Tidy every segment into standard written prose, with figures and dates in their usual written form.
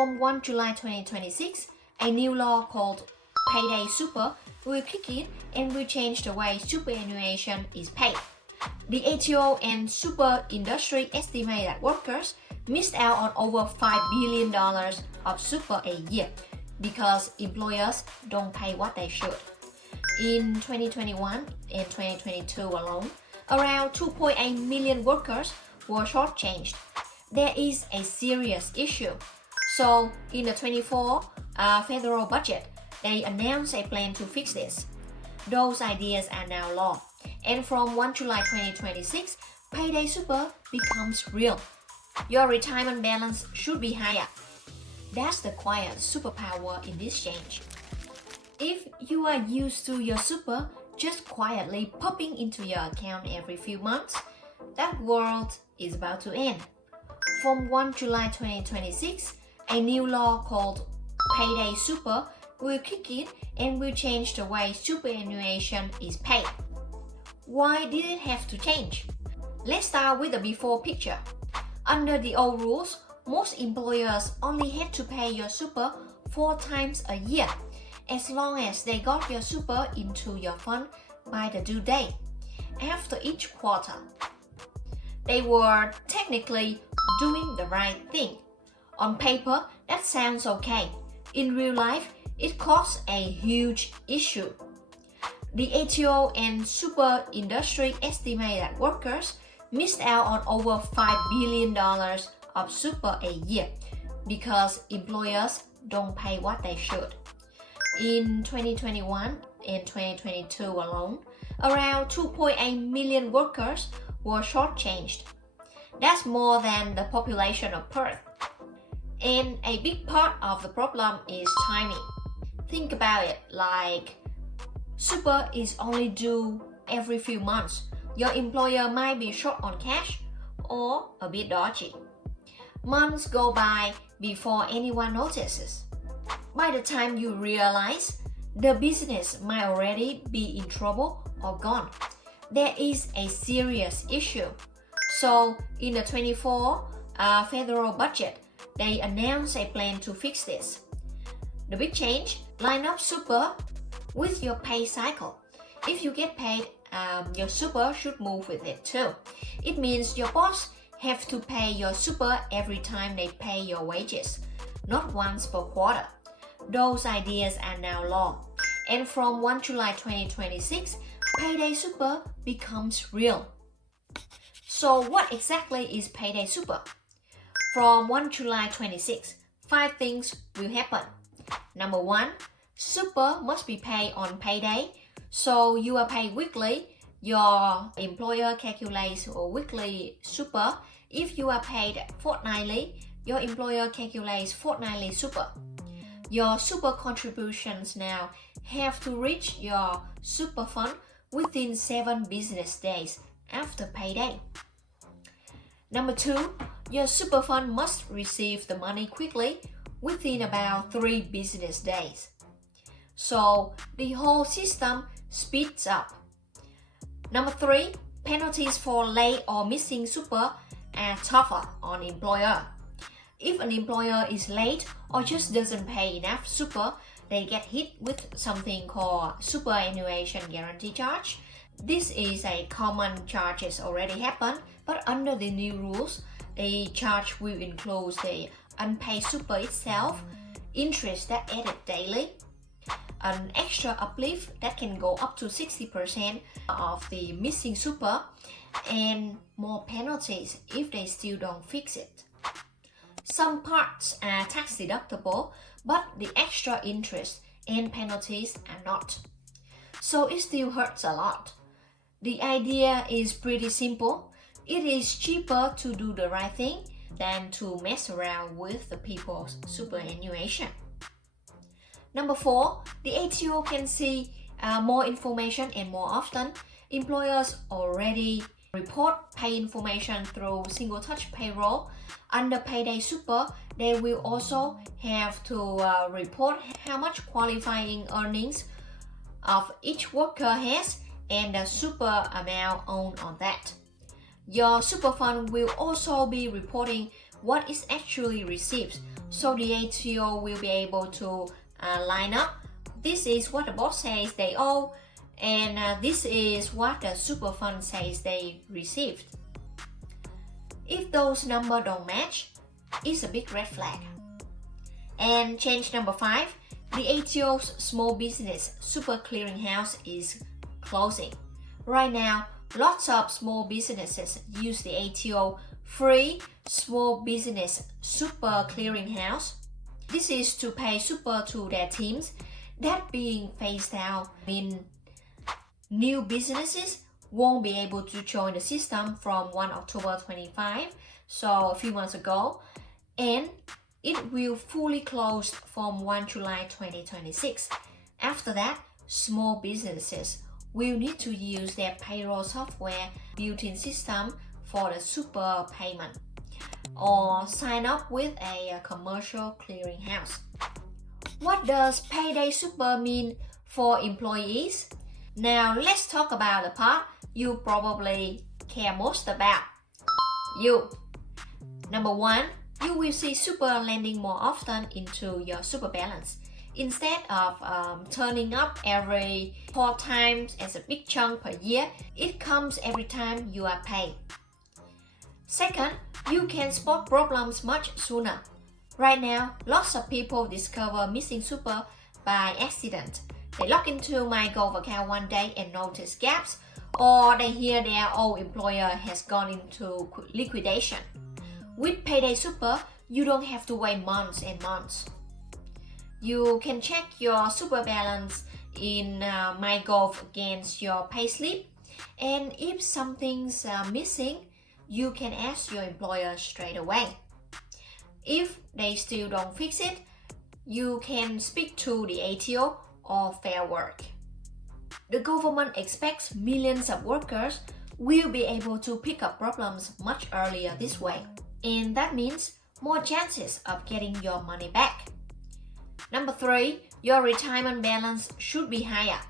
From 1 July 2026, a new law called Payday Super will kick in and will change the way superannuation is paid. The ATO and super industry estimate that workers missed out on over $5 billion of super a year because employers don't pay what they should. In 2021 and 2022 alone, around 2.8 million workers were shortchanged. There is a serious issue. So in the 24 federal budget, they announced a plan to fix this. Those ideas are now law. And from 1 July 2026, Payday Super becomes real. Your retirement balance should be higher. That's the quiet superpower in this change. If you are used to your super just quietly popping into your account every few months, that world is about to end. From 1 July 2026, a new law called Payday Super will kick in and will change the way superannuation is paid. Why did it have to change? Let's start with the before picture. Under the old rules, most employers only had to pay your super 4 times a year, as long as they got your super into your fund by the due date, after each quarter. They were technically doing the right thing. On paper, that sounds okay. In real life, it caused a huge issue. The ATO and super industry estimate that workers missed out on over $5 billion of super a year because employers don't pay what they should. In 2021 and 2022 alone, around 2.8 million workers were shortchanged. That's more than the population of Perth. And a big part of the problem is timing. Think about it like super is only due every few months. Your employer might be short on cash or a bit dodgy. Months go by before anyone notices. By the time you realize, the business might already be in trouble or gone. There is a serious issue. So in the 24 federal budget, they announced a plan to fix this. The big change: line up super with your pay cycle. If you get paid, your super should move with it too. It means your boss have to pay your super every time they pay your wages, not once per quarter. Those ideas are now law. And from 1 July 2026, Payday Super becomes real. So what exactly is Payday Super? From 1 July 26, 5 things will happen. Number 1, super must be paid on payday. So you are paid weekly. Your employer calculates a weekly super. If you are paid fortnightly, your employer calculates fortnightly super. Your super contributions now have to reach your super fund within 7 business days after payday. Number 2, your super fund must receive the money quickly within about 3 business days. So the whole system speeds up. Number 3, penalties for late or missing super are tougher on employer. If an employer is late or just doesn't pay enough super, they get hit with something called superannuation guarantee charge. This is a common charge that's already happened, but under the new rules, the charge will include the unpaid super itself, interest that added daily, an extra uplift that can go up to 60% of the missing super, and more penalties if they still don't fix it. Some parts are tax deductible, but the extra interest and penalties are not. So it still hurts a lot. The idea is pretty simple. It is cheaper to do the right thing than to mess around with the people's superannuation. Number 4, the ATO can see more information and more often. Employers already report pay information through single touch payroll. Under Payday Super, they will also have to report how much qualifying earnings of each worker has and the super amount owned on that. Your super fund will also be reporting what is actually received so the ATO will be able to line up. This is what the boss says they owe, and this is what the super fund says they received. If those numbers don't match, it's a big red flag. And change number 5, the ATO's small business super clearinghouse is closing. Right now, lots of small businesses use the ATO free small business super clearinghouse. This is to pay super to their teams. That being phased out means new businesses won't be able to join the system from 1 October 25, so a few months ago, and it will fully close from 1 July 2026. After that, small businesses will need to use their payroll software built-in system for the super payment or sign up with a commercial clearinghouse. What does Payday Super mean for employees? Now let's talk about the part you probably care most about. You. Number 1, you will see super landing more often into your super balance. Instead of turning up every 4 times as a big chunk per year, it comes every time you are paid. Second, you can spot problems much sooner. Right now, lots of people discover missing super by accident. They log into MyGolf account one day and notice gaps, or they hear their old employer has gone into liquidation. With Payday Super, you don't have to wait months and months. You can check your super balance in MyGolf against your payslip, and if something's missing, you can ask your employer straight away. If they still don't fix it, you can speak to the ATO or Fair Work. The government expects millions of workers will be able to pick up problems much earlier this way, and that means more chances of getting your money back. Number 3, your retirement balance should be higher.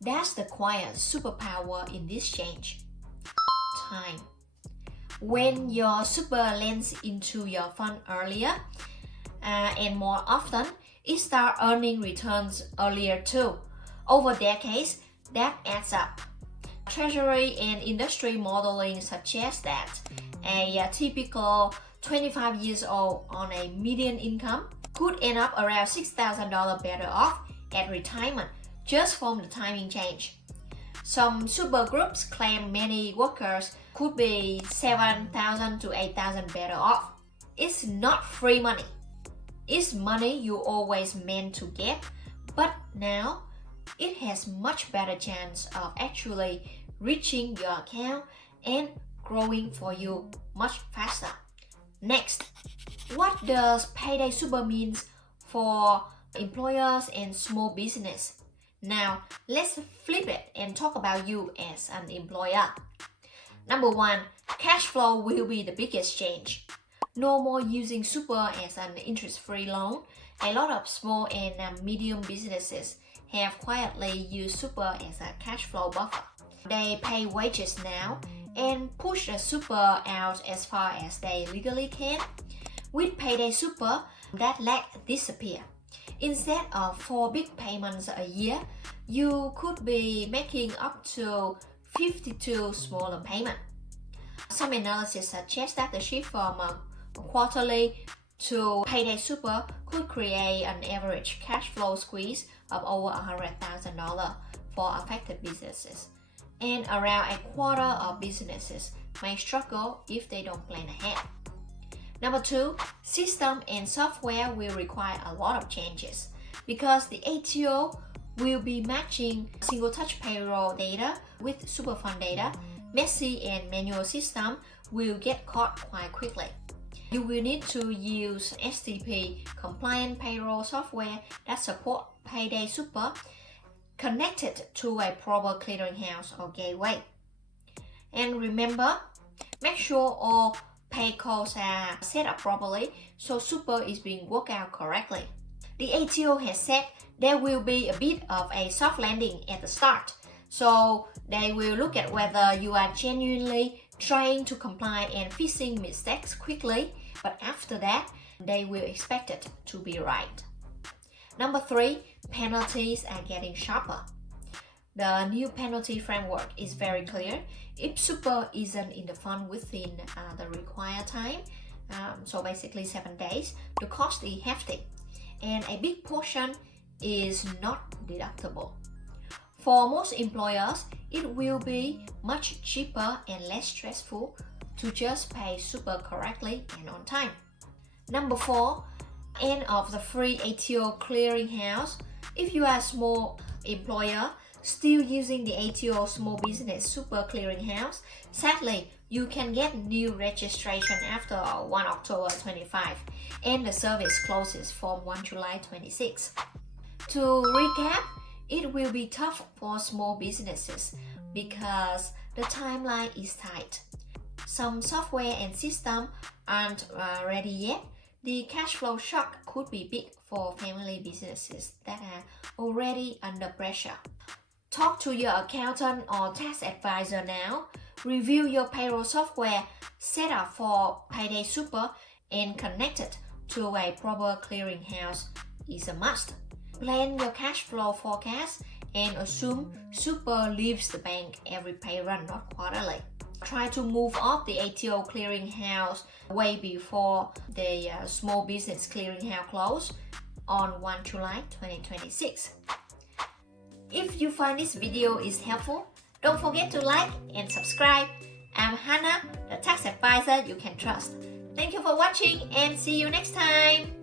That's the quiet superpower in this change. Time. When your super lands into your fund earlier and more often, it starts earning returns earlier too. Over decades, that adds up. Treasury and industry modeling suggests that a typical 25 years old on a median income could end up around $6,000 better off at retirement just from the timing change. Some super groups claim many workers could be $7,000 to $8,000 better off. It's not free money. It's money you always meant to get, but now it has much better chance of actually reaching your account and growing for you much faster. Next, what does Payday Super means for employers and small business? Now, let's flip it and talk about you as an employer. Number 1, cash flow will be the biggest change. No more using super as an interest-free loan. A lot of small and medium businesses have quietly used super as a cash flow buffer. They pay wages now and push the super out as far as they legally can. With Payday Super, that lag disappears. Instead of 4 big payments a year, you could be making up to 52 smaller payments. Some analysis suggests that the shift from quarterly to Payday Super could create an average cash flow squeeze of over $100,000 for affected businesses, and around a quarter of businesses may struggle if they don't plan ahead. Number 2, system and software will require a lot of changes because the ATO will be matching single-touch payroll data with Superfund data. Messy and manual system will get caught quite quickly. You will need to use SDP compliant payroll software that support Payday Super connected to a proper clearinghouse or gateway. And remember, make sure all pay codes are set up properly so Super is being worked out correctly. The ATO has said there will be a bit of a soft landing at the start, so they will look at whether you are genuinely trying to comply and fixing mistakes quickly, but after that, they will expect it to be right. Number 3, penalties are getting sharper. The new penalty framework is very clear. If Super isn't in the fund within the required time, so basically 7 days, the cost is hefty, and a big portion is not deductible. For most employers, it will be much cheaper and less stressful to just pay Super correctly and on time. Number 4, end of the free ATO clearinghouse. If you are a small employer still using the ATO Small Business Super Clearinghouse, sadly, you can get new registration after 1 October 25, and the service closes from 1 July 26. To recap, it will be tough for small businesses because the timeline is tight. Some software and systems aren't ready yet. The cash flow shock could be big for family businesses that are already under pressure. Talk to your accountant or tax advisor now. Review your payroll software set up for Payday Super and connect it to a proper clearinghouse is a must. Plan your cash flow forecast and assume Super leaves the bank every pay run, not quarterly. Try to move off the ATO clearinghouse way before the small business clearinghouse close on 1 July 2026. If you find this video is helpful, don't forget to like and subscribe. I'm Hannah, the tax advisor you can trust. Thank you for watching and see you next time.